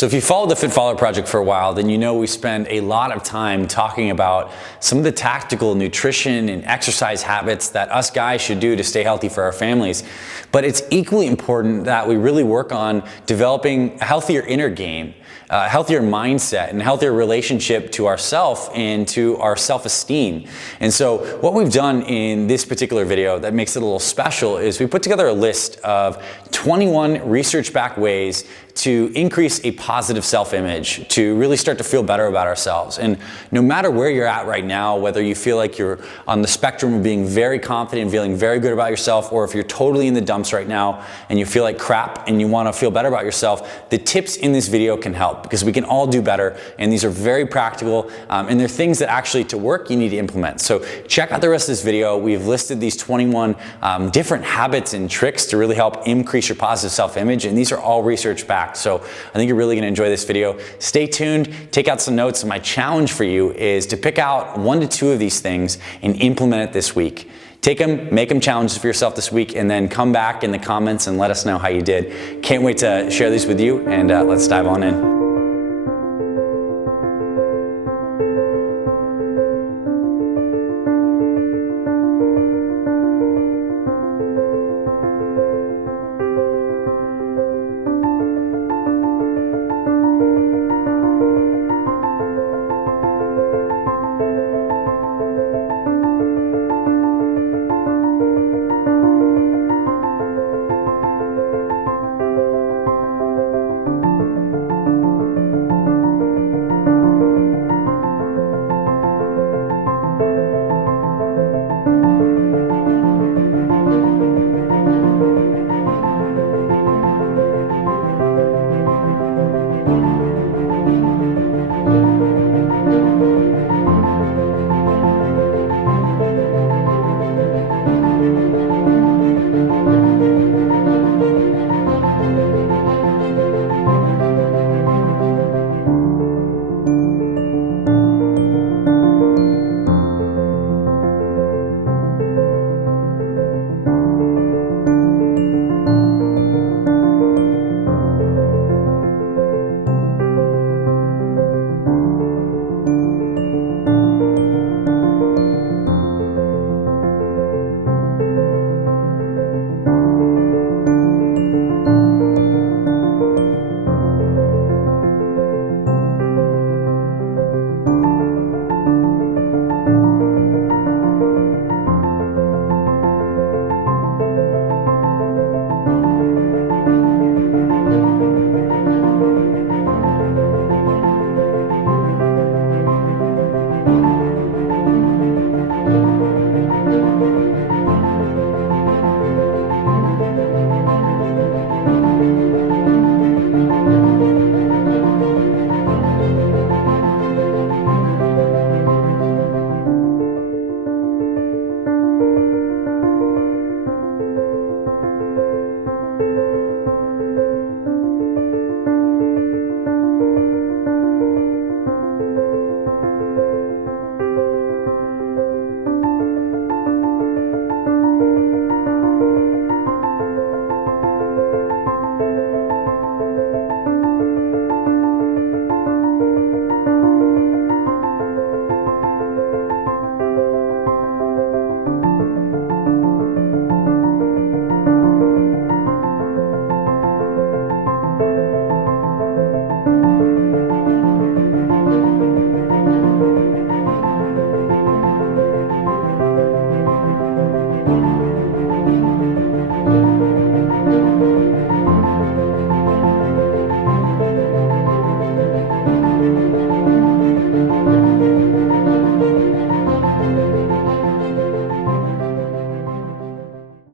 So if you followed the Fit Follower Project for a while, then you know we spend a lot of time talking about some of the tactical nutrition and exercise habits that us guys should do to stay healthy for our families. But it's equally important that we really work on developing a healthier inner game, a healthier mindset, and a healthier relationship to ourself and to our self-esteem. And so what we've done in this particular video that makes it a little special is we put together a list of 21 research-backed ways to increase a positive self-image, to really start to feel better about ourselves. And no matter where you're at right now, whether you feel like you're on the spectrum of being very confident and feeling very good about yourself, or if you're totally in the dumps right now and you feel like crap and you want to feel better about yourself, the tips in this video can help because we can all do better. And these are very practical and they're things that actually to work you need to implement. So check out the rest of this video. We've listed these 21 different habits and tricks to really help increase your positive self-image. And these are all research-backed. So I think you're really going to enjoy this video. Stay tuned, take out some notes. And my challenge for you is to pick out 1 to 2 of these things and implement it this week. Take them, make them challenges for yourself this week, and then come back in the comments and let us know how you did. Can't wait to share these with you, and let's dive on in.